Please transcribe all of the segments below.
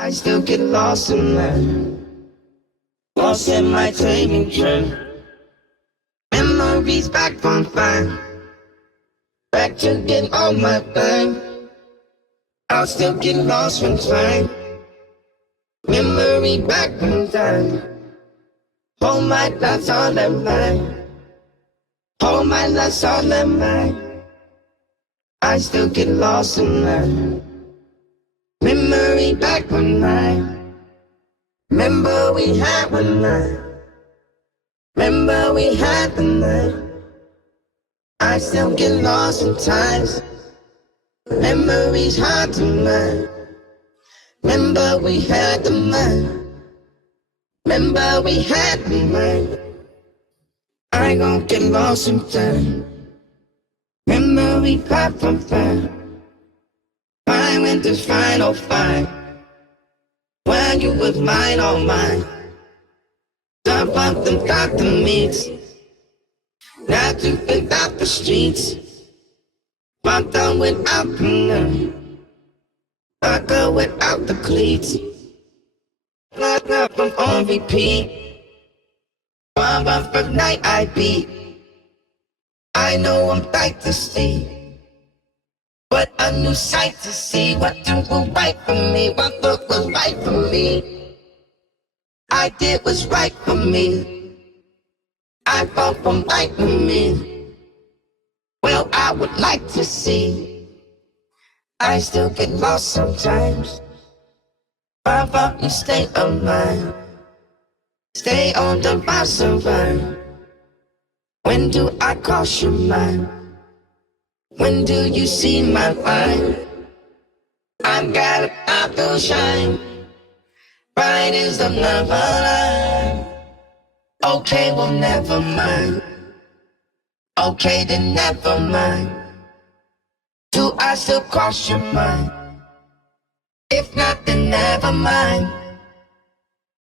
I still get lost in that, lost in my taking trip. Memories back from fine, back to get all my time. I'll still get lost from time. Memory back from time. Hold my thoughts all in mine. Hold my thoughts all in mine. I still get lost in that. Memory back from mine. Remember we had one night. Remember we had the night. I still get lost sometimes. Memories hard to mind. Remember we had the night. Remember we had the night. I gon' get lost sometimes. Memory pop from fire. Fine when the final fine. When you was mine, all mine. Dump up them got the meats. Now to pick out the streets. Bumped on without the nerve. I go without the cleats. Not up on repeat. Bomb off the night I beat. I know I'm tight to see. What a new sight to see. What you were right for me. What look was right for me. I did what's right for me. I fought for right for me. Well, I would like to see. I still get lost sometimes. I thought you stay on mine. Stay on the bottom line. When do I cross your mind? When do you see my line? I've got a path to shine. Bright as another line. Okay, well never mind. Okay, then never mind. Do I still cross your mind? If not, then never mind.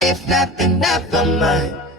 If not, then never mind.